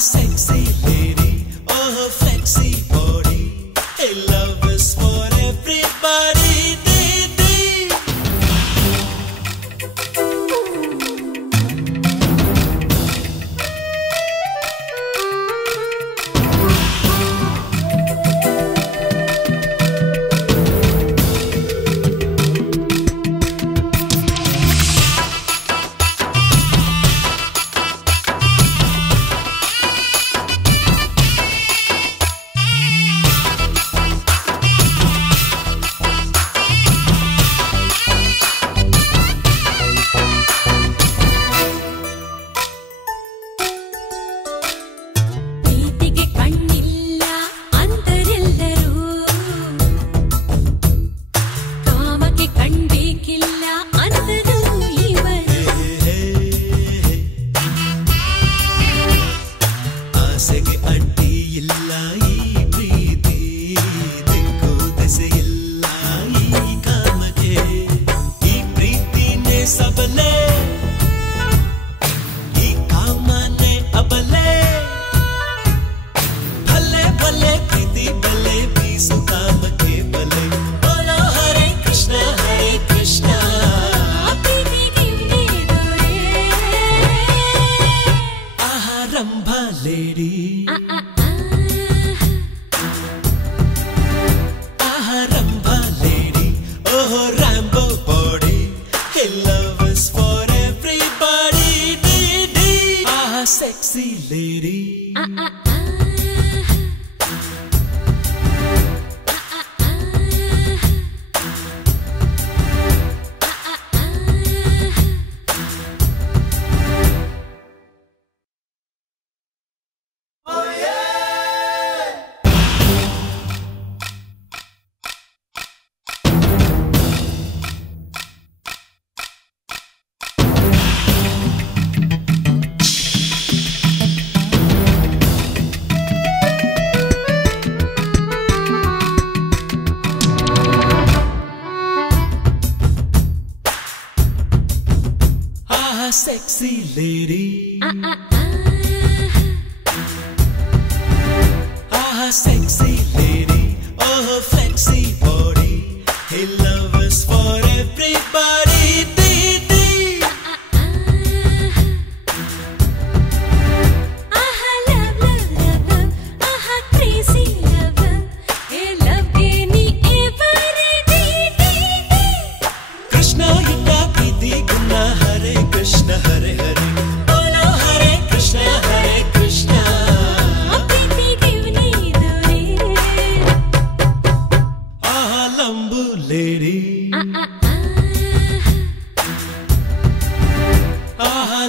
Sexy lady, oh flexy body, hey love is for everybody. Sexy lady. Sexy lady. Sexy lady. Oh, flexy body. Hey, love is for everybody. Love, love, love, love. Crazy love, love. Hey, love any every day. Krishna yuta priti guna Hare Krishna Hare Hare. Bolo Hare Krishna Hare Krishna. Priti givni dore. Lambu lady.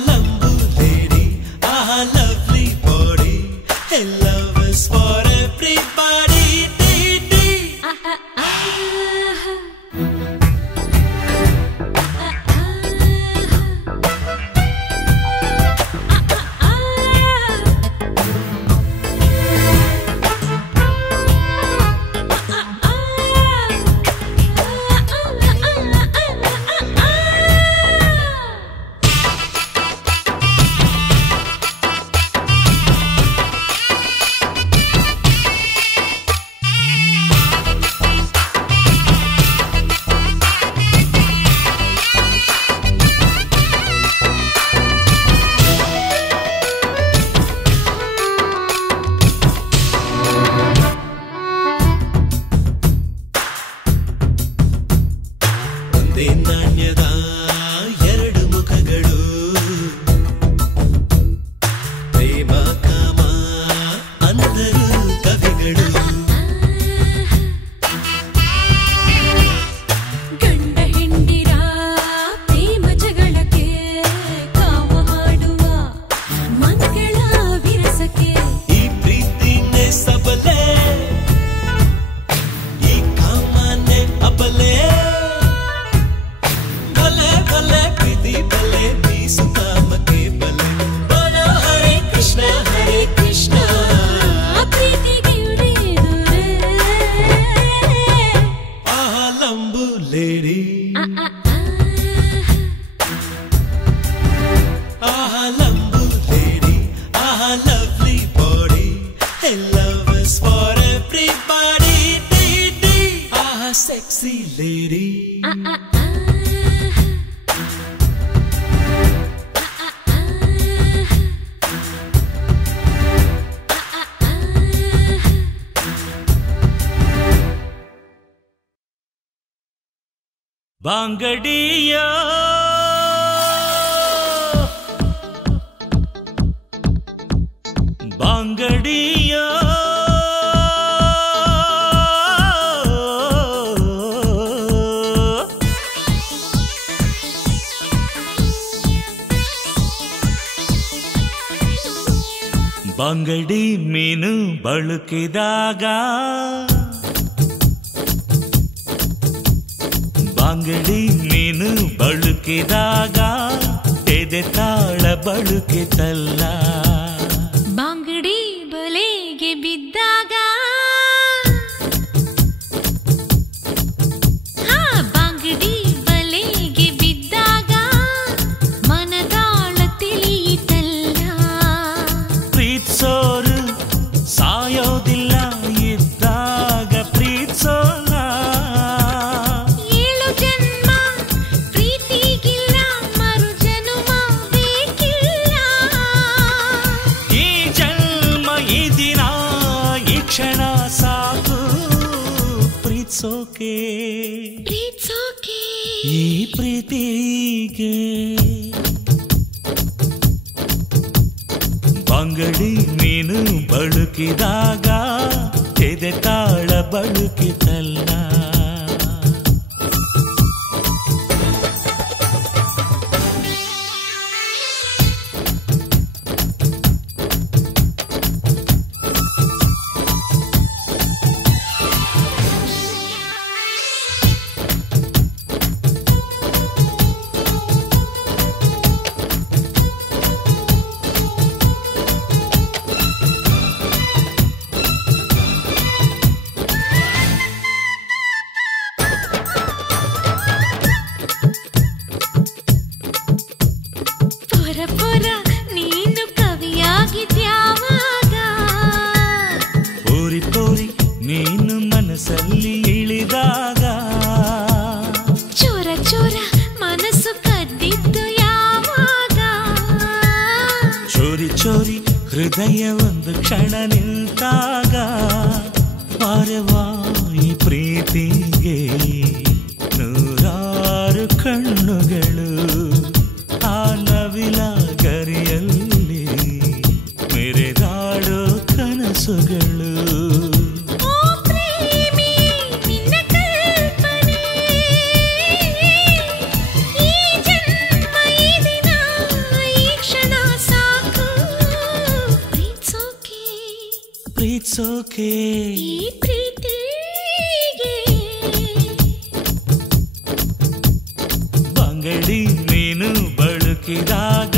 Lambu lady. Lovely body. Hey, love is for everybody. ನಾಣ್ಯದ ಎರಡು ಮುಖಗಳು ಪ್ರೇಮ ಕಾಮ ಅಂದರು ಕವಿಗಳು ಗಂಡ ಹೆಂಡಿರ ಪ್ರೇಮ ಜಗಳಕ್ಕೆ ಕಾವ ಹಾಡುವ ಮಂಗಳ ವಿರಸಕ್ಕೆ ಈ ಪ್ರೀತಿನೇ ಸಬಲೆ ಈ ಕಾಮನೆ ಅಬಲೆ ಭಲೆ sexy lady. Bangadiya Bangadiya ಬಂಗಡಿ ಮೀನು ಬಳುಕಿದಾಗ ಬಂಗಡಿ ಮೀನು ಬಳುಕಿದಾಗ ಎದೆ ತಾಳ ಬಳುಕಿತಲ್ಲ ಬಂಗಡಿ ಬಲೆಗೆ ಬಿದ್ದಾಗ ಬಂಗಡಿ ಬಲೆಗೆ ಬಿದ್ದಾಗ ಮನದಾಳ ತಿಳಿಯಿತಲ್ಲ ಪ್ರೀತ್ಸೋರು ಸಾಯೋದಿಲ್ಲ ಇದ್ದಾಗ ಪ್ರೀತ್ಸೋಲ್ಲ ಏಳು ಜನ್ಮ ಪ್ರೀತಿಗಿಲ್ಲ ಮರು ಜನ್ಮ ಬೇಕಿಲ್ಲ ಈ ಜನ್ಮ ಈ ದಿನ ಈ ಕ್ಷಣ ಸಾಕು ಪ್ರೀತ್ಸೋಕೆ ಪ್ರೀತ್ಸೋಕೆ ಈ ಪ್ರೀತಿಗೆ ಬಂಗಡಿ ಮೀನು ಬಳುಕಿದಾಗ ಎದೆ ತಾಳ ಬಳುಕಿತಲ್ಲ ಪೊರ ಪೊರ ನೀನು ಕವಿಯಾಗಿದ್ಯಾವಾಗ ಪೋರಿ ಪೋರಿ ನೀನು ಮನಸ್ಸಲ್ಲಿ ಇಳಿದಾಗ ಚೋರ ಚೋರ ಮನಸ್ಸು ಕದ್ದಿದ್ದು ಯಾವಾಗ ಚೋರಿ ಚೋರಿ ಹೃದಯ ಒಂದು ಕ್ಷಣ ನಿಂತಾಗ ಪಾರವಾಯಿ ಪ್ರೀತಿಗೆ ನೂರಾರು ಕಣ್ಣುಗಳು ಆ ನವಿಲ ಗರಿಯಲ್ಲಿ ಮೆರೆದಾಡೋ ಕನಸುಗಳು ಓ ಪ್ರೇಮಿ ನಿನ್ನ ಕಲ್ಪನೆ ಈ ಜನ್ಮ ಈ ದಿನ ಈ ಕ್ಷಣ ಸಾಕು ಪ್ರೀತ್ಸೋಕೆ ಪ್ರೀತ್ಸೋಕೆ ಈ ಪ್ರೀತಿಗೆ ಬಂಗಡಿ ಮೀನು ಬಳುಕಿದಾಗ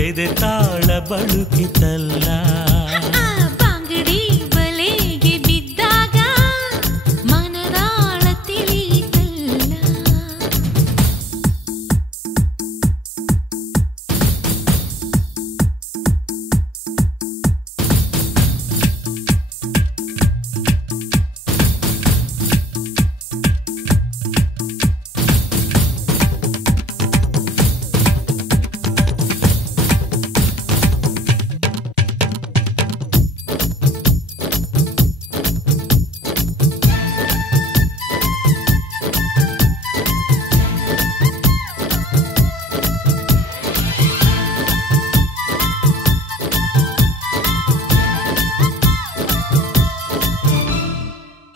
ಎದೆ ತಾಳ ಬಳುಕಿತಲ್ಲ ಬಂಗಡಿ ಬಲೆಗೆ ಬಿದ್ದಾಗ ಮನದಾಳ ತಿಳಿಯಿತಲ್ಲ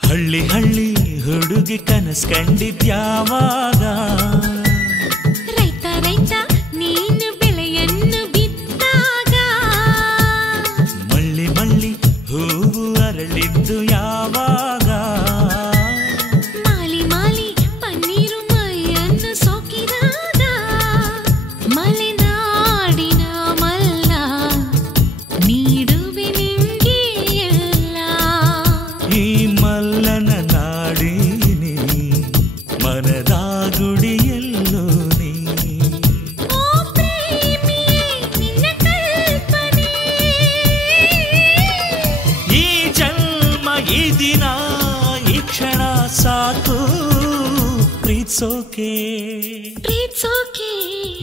ಹಳ್ಳಿ ಹಳ್ಳಿ ಹುಡುಗಿ ಕನಸ್ ಕಂಡಿದ್ಯಾವಾಗ ರೈತ ರೈತ ನೀನು ಬೆಳೆಯನ್ನು ಬಿತ್ತಾಗ ಮಳ್ಳಿ ಮಳ್ಳಿ ಹೂವು ಅರಳಿದ್ದು ಯಾವಾಗ ಮಾಲಿ ಮಾಲಿ ಪನ್ನೀರು ಮೈಯನ್ನು ಸೋಕಿದಾಗ ಮಲೆನಾಡಿನ ಮಲ್ಲ ನೀಡುವೆ ನಿಂಗೆ ಎಲ್ಲ ಈ ಮಲ್ಲನ ನಾಡಿನಿ ಮನದ ಗುಡಿಯಲ್ಲಿ ಪ್ರೀತ್ಸೋಕೆ ಪ್ರೀತ್ಸೋಕೆ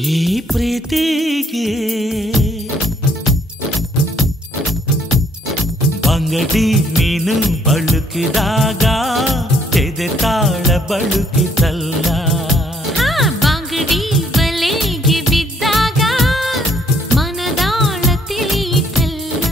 ಈ ಪ್ರೀತಿಗೆ ಬಂಗಡಿ ನೀನು ಬಳುಕಿದಾಗ ಎದೆ ತಾಳ ಬಳುಕಿತಲ್ಲ ಬಾಂಗಡಿ ಬಲೆಗೆ ಬಿದ್ದಾಗ ಮನದಾಳ ತಿಳಿಯಿತಲ್ಲ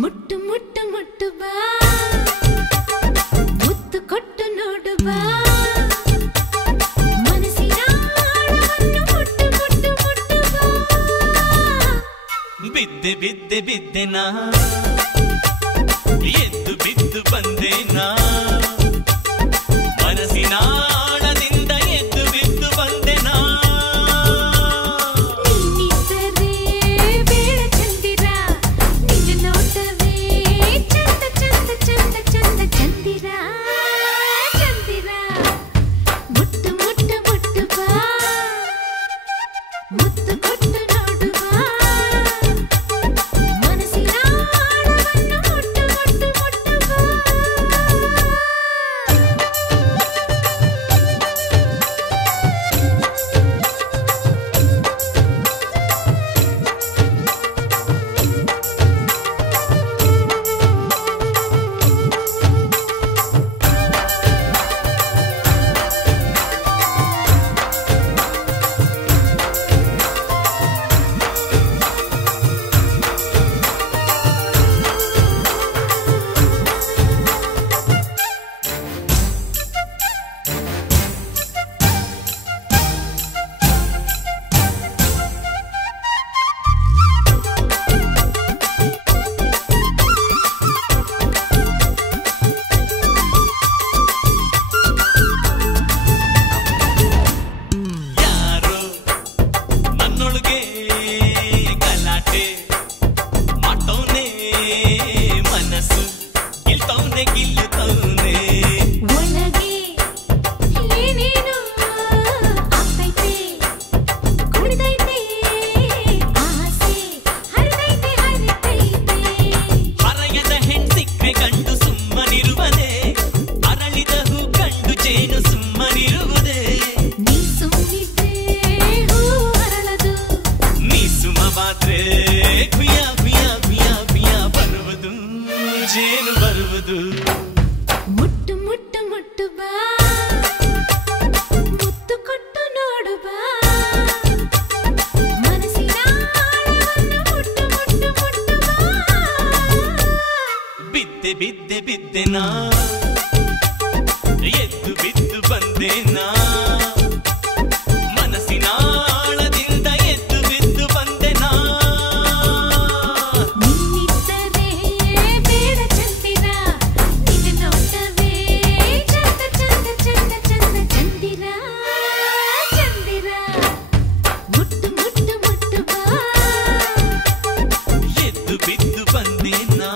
ಮುಟ್ಟು ಮುಟ್ಟು ಮುಟ್ಟು ಬಾ ಮುತ್ತು ಕೊಟ್ಟು ನೋಡು ಬಾ ಮನಸ್ಸಿನ ಆಳವನ್ನು ಮುಟ್ಟು ಮುಟ್ಟು ಮುಟ್ಟು ಬಾ ಬಿದ್ದೆ ಬಿದ್ದೆ ಬಿದ್ದೆ ನಾ ಎದ್ದು ಬಿದ್ದು ಬಂದೆ ನಾ ಮನಸ್ಸಿನ ಆಳದಿಂದ ಎದ್ದು ಬಿದ್ದು ಬಂದೆ ನಾ ನೀನಿದ್ದರೆ ಬೇಡ ಚಂದಿರ ನಿನ್ನ ನೋಟವೇ ಚಂದ ಚಂದ ಚಂದ ಚಂದ ಚಂದಿರ ಚಂದಿರ ಮುಟ್ಟು ಮುಟ್ಟು ಮುಟ್ಟು ಬಾ ಮುತ್ತು ಕೊಟ್ಟು ನೋಡು ಬಾ ಮನಸ್ಸಿನ ಆಳವನ್ನು ಮುಟ್ಟು ಮುಟ್ಟು ಮುಟ್ಟು ಬಾ ಯಾರೋ ನನ್ನೊಳಗೆ ಗಲಾಟೆ ಮಾಡ್ತವ್ನೆ ಮನಸ್ಸು ಗಿಲ್ತವ್ನೆ ಗಿಲ್ಲುತ್ತವ್ನೆ ಒಳಗೆ ಏನೇನೋ ಆಗ್ತೈತೆ ಕುಣಿದೈತೆ ಆಸೆ ಹರಿದೈತೆ ಹರಿದೈತೆ ಹರೆಯದ ಹೆಣ್ಸಿಕ್ರೆ ಗಂಡು ಸುಮ್ಮನಿರುವುದೇ ಅರಳಿದ ಹೂ ಕಂಡು ಜೇನು ಸುಮ್ಮನಿರುವುದೇ ನೀ ಸುಮ್ನಿದ್ರೆ ಹೂ ಅರಳದು ನೀ ಸುಮವಾದ್ರೆ ಕುಯ್ಯ ಕುಯ್ಯ ಕುಯ್ಯ ಕುಯ್ಯ ಬರುವುದು ಜೇನು ಬರುವುದು ಮುಟ್ಟು ಮುಟ್ಟು ಮುಟ್ಟು ಬಾ ಮುತ್ತು ಕೊಟ್ಟು ನೋಡು ಬಾ ಮನಸ್ಸಿನ ಆಳವನ್ನು ಮುಟ್ಟು ಮುಟ್ಟು ಮುಟ್ಟು ಬಾ ಬಿದ್ದೆ ಬಿದ್ದೆ ಬಿದ್ದೆ ನಾ ಎದ್ದು ಬಿದ್ದು ಬಂದೆ ನಾ ಮನಸ್ಸಿನ ಆಳದಿಂದ ಎದ್ದು ಬಿದ್ದು ಬಂದೆ ನಾ ನಿನ್ನಿದ್ದರೆ ಬೇಡ ಚಂದಿರ ನಿನ್ನ ನೋಟವೇ ಚಂದ ಚಂದ ಚಂದ ಚಂದ ಚಂದಿರ ಚಂದಿರ ಮುಟ್ಟು ಮುಟ್ಟು ಮುಟ್ಟು ಬಾ ಎದ್ದು ಬಿದ್ದು ಬಂದೆ ನಾ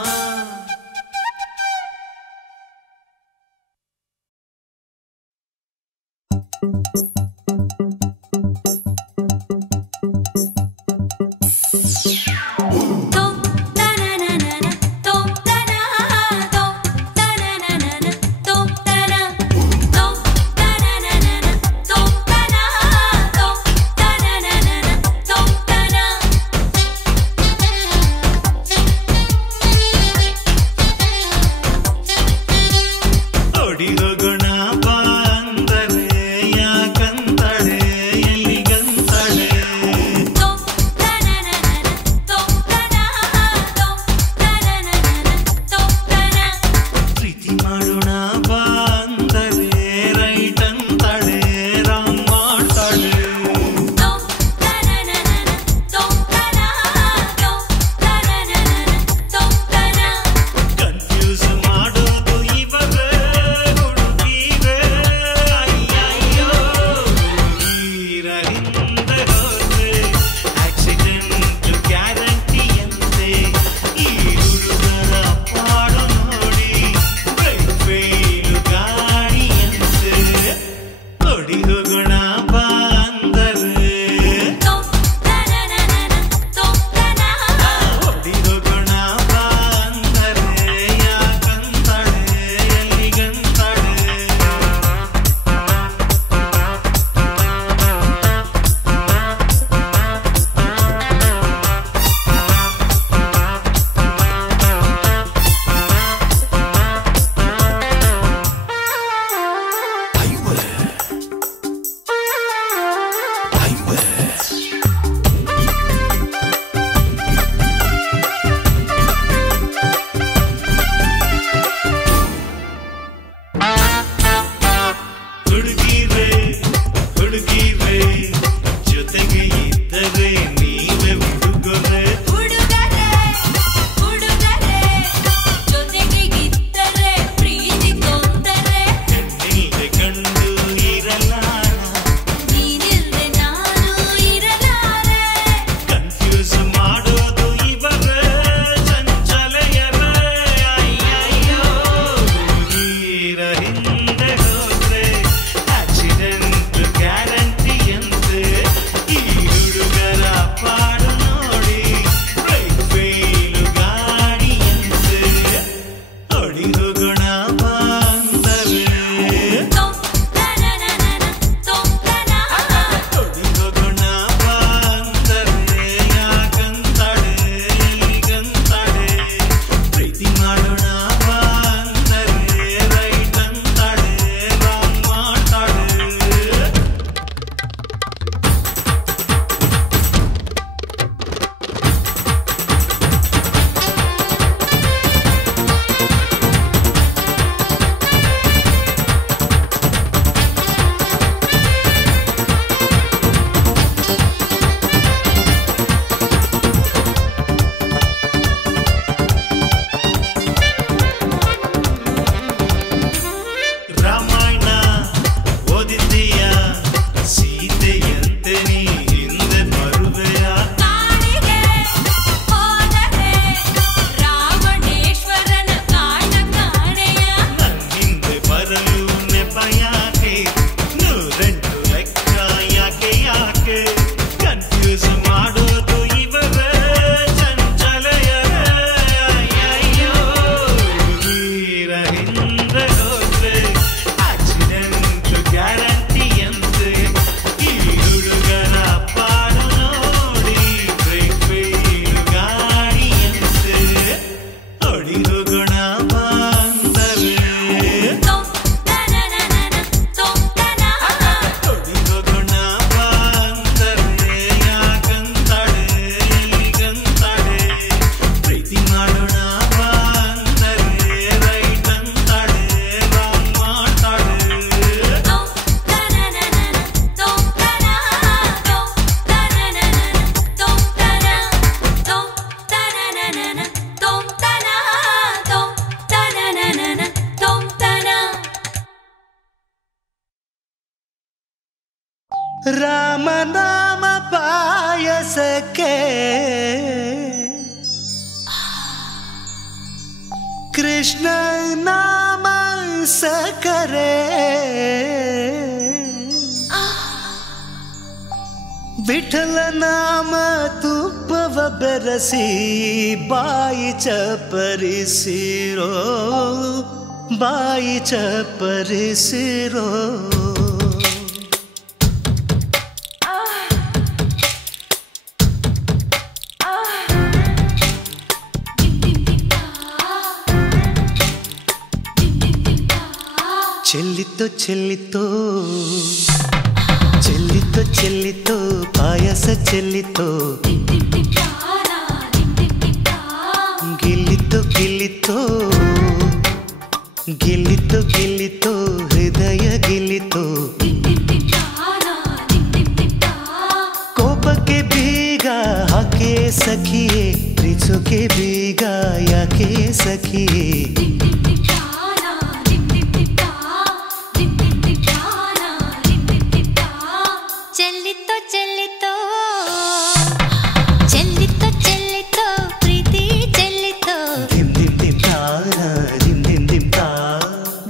ಕೃಷ್ಣ ನಾಮ ಸಕರೆ ವಿಠಲ ನಾಮ ತುಪ್ಪವ ಬೆರಸಿ ಬಾಯಿ ಚಪ್ಪರಿಸಿರೋ ಬಾಯಿ ಚಪ್ಪರಿಸಿರೋ ಚೆಲ್ಲಿತೋ ಚೆಲ್ಲಿತೋ ಚೆಲ್ಲಿತೋ ಚೆಲ್ಲಿತೋ ಪಾಯಸ ಚೆಲ್ಲಿತೋ ಗಿಲ್ಲಿತೋ ಗಿಲ್ಲಿತೋ ಗಿಲ್ಲಿತೋ ಗಿಲ್ಲಿತೋ ಹೃದಯ ಗಿಲ್ಲಿತೋ ಕೋಪಕ್ಕೆ ಬೀಗ ಹಾಕೆ ಸಖಿಯೇ ಪ್ರೀಚೋಕೆ ಬೀಗ ಯಾಕೆ ಸಖಿಯೇ ಚೆಲ್ಲಿತೋ ಚೆಲ್ಲಿತೋ ಚೆಲ್ಲಿತೋ ಚೆಲ್ಲಿತೋ ಪ್ರೀತಿ ಚೆಲ್ಲಿತೋ ದಿಮ್ ದಿಮ್ ದಿಮ್ ತಾನ ದಿಮ್ ದಿಮ್ ದಿಮ್ ತಾ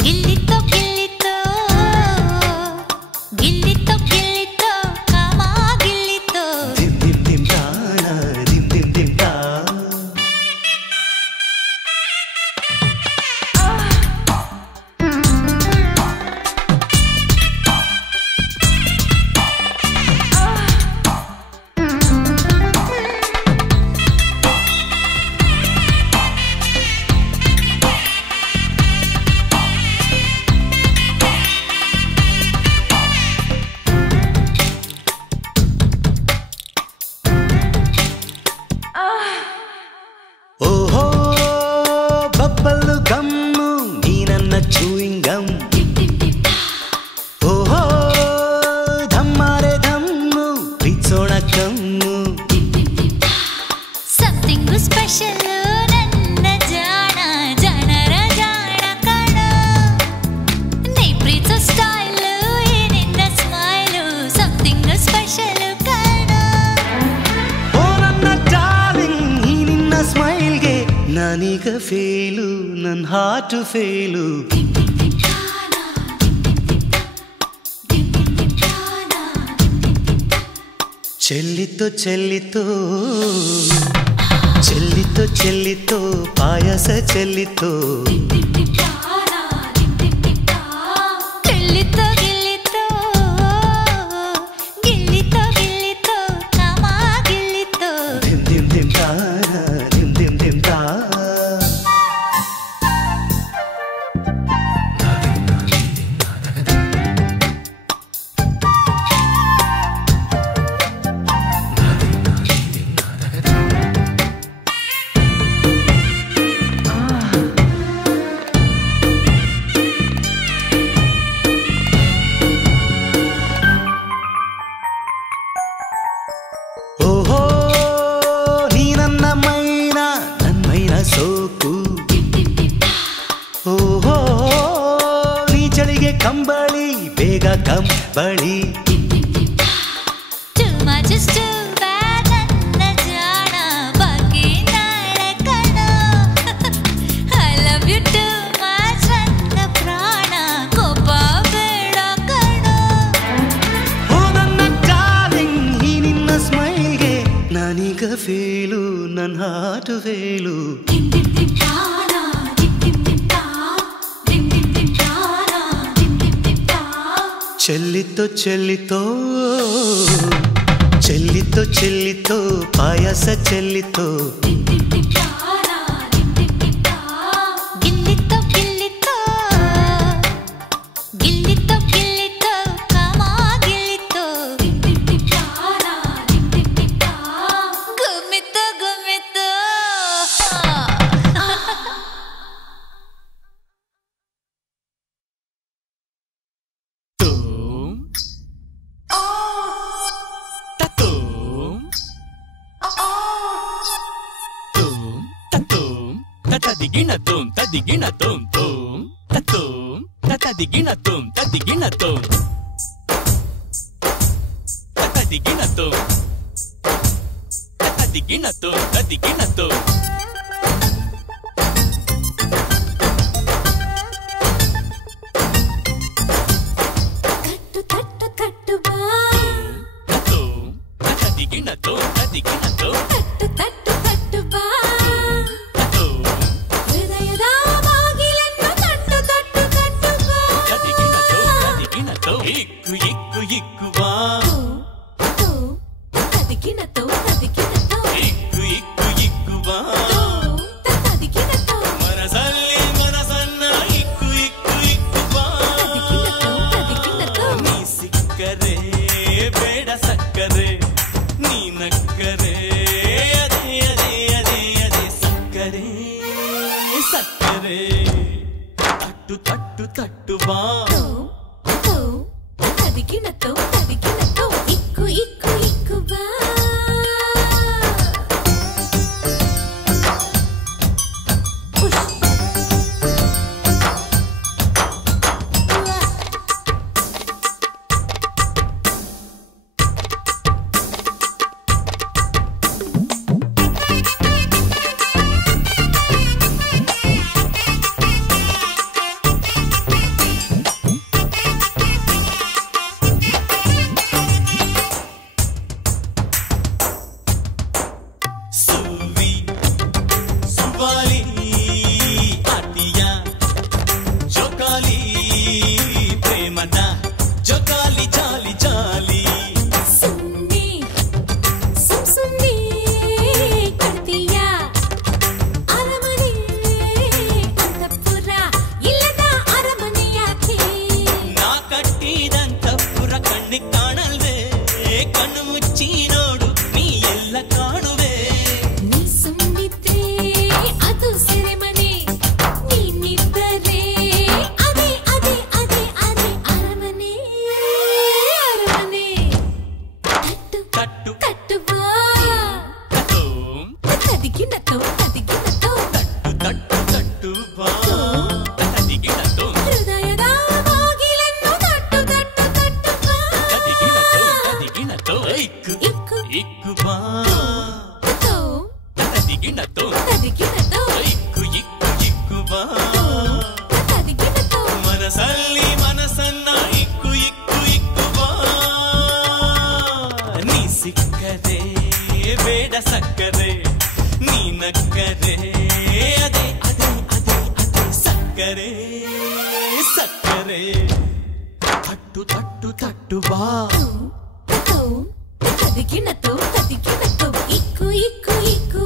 ಗಿಲ್ಲಿತೋ ಗಿಲ್ಲಿತೋ ಗಿಲ್ಲಿತೋ ಗಿಲ್ಲಿತೋ ಕಾಮ ಗಿಲ್ಲಿತೋ ದಿಮ್ ದಿಮ್ ದಿಮ್ ತಾನ ದಿಮ್ ದಿಮ್ ದಿಮ್ ತಾ ಓಹೋ ಬಬ್ಬಲ್ಲು ಗಮ್ಮು ನೀ ನನ್ನ ಚೂಯಿಂಗ್ ಗಮ್ ಓಹೋ ಧಮ್ಮಾರೆ ಧಮ್ಮು ಪ್ರೀತ್ಸೋಣ ಕಮ್ಮು ಸಮಥಿಂಗ್ ಸ್ಪೆಷಲ್ ನನ್ನ ಜಾಣ ಜನರ ಜಾಣ ಕಣ ನೀ ಪ್ರೀತಿಸೋ ಸ್ಟೈಲ್ ನಿನ್ನ ಸ್ಮೈಲು ಸಮಥಿಂಗ್ ಸ್ಪೆಷಲ್ ಕಣ ಓ ನನ್ನ ಡಾರ್ಲಿಂಗ್ ಈ ನಿನ್ನ ಸ್ಮೈಲ್ಗೆ ನಾನೀಗ ಫೇಲು ನನ್ನ ಹಾರ್ಟ್ ಫೇಲು ಚೆಲ್ಲಿತೋ ಚೆಲ್ಲಿತೋ ಚೆಲ್ಲಿತೋ ಚೆಲ್ಲಿತೋ ಪಾಯಸ ಚೆಲ್ಲಿತೋ ಗಿಲ್ಲಿತೋ ಗಿಲ್ಲಿತೋ ಗಿಲ್ಲಿತೋ ಗಿಲ್ಲಿತೋ ಕಾಮ ಗಿಲ್ಲಿತೋ ದಿಮ್ ದಿಮ್ ದಿಮ್ ತಾನ ದಿಮ್ ದಿಮ್ ದಿಮ್ ತಾ ಓಹೋ ನೀ ನನ್ನ ಮೈನ ಸೋಕು ಓಹೋ ನೀ ಚಳಿಗೆ ಕಂಬಳಿ ಬೇಗ ಕಂಬಳಿ Too much is too bad ನನ್ನ ಜಾಣ ಬಾಕಿ ನಾಳೆ ಕಣ I love you too much ನನ್ನ ಪ್ರಾಣ ಕೋಪ ಬೇಡ ಕಣ ಓ ನನ್ನ ಡಾರ್ಲಿಂಗ್ ಈ ನಿನ್ನ ಸ್ಮೈಲ್ಗೆ ನಾನೀಗ ಫೇಲು ನನ್ನ heart fail dim dim dim ತಾನ dim dim dim ತಾ dim dim dim ತಾನ dim dim dim ತಾ ಚೆಲ್ಲಿತೋ ಚೆಲ್ಲಿತೋ ಚೆಲ್ಲಿತೋ ಚೆಲ್ಲಿತೋ ಪಾಯಸ ಚೆಲ್ಲಿತೋ dim dim dim ತಾನ dim dim dim ತಾ ಗಿಲ್ಲಿತೋ ಗಿಲ್ಲಿತೋ ಗಿಲ್ಲಿತೋ ಗಿಲ್ಲಿತೋ ಕಾಮ ಗಿಲ್ಲಿತೋ dim dim dim ತಾನ dim dim dim ತಾ ಗುಮ್ಮಿತೋ ಗುಮ್ಮಿತೋ ತದಿಗಿಣ ತುಂ ತದಿಗಿಣ ತುಂ ತುಂ ತತುಂ ತದಿಗಿಣ ತುಂ ತದಿಗಿಣ ತುಂ ತದಿಗಿಣ ತುಂ ತದಿಗಿಣ ತುಂ ತದಿಗಿಣ ತುಂ ತಟ್ಟು ಬಾ ತದಿಗಿನತ್ತೋ ಇಕ್ಕು ಇಕ್ಕು ಇಕ್ಕು ಬಾ ಮನಸಲ್ಲಿ ಮನಸ್ಸನ್ನ ಇಕ್ಕು ಇಕ್ಕು ಇಕ್ಕು ಬಾ ನೀ ಸಿಕ್ಕದೆ ಬೇಡ ಸಕ್ಕರೆ ನೀ ನಕ್ಕರೆ ಅದೇ ಅದೇ ಅದೇ ಅದೇ ಸಕ್ಕರೆ ಸಕ್ಕರೆ ತಟ್ಟು ತಟ್ಟು ತಟ್ಟು ಬಾ ತದಿಗಿನತ್ತೋ ಇಕ್ಕು ಇಕ್ಕು ಇಕ್ಕು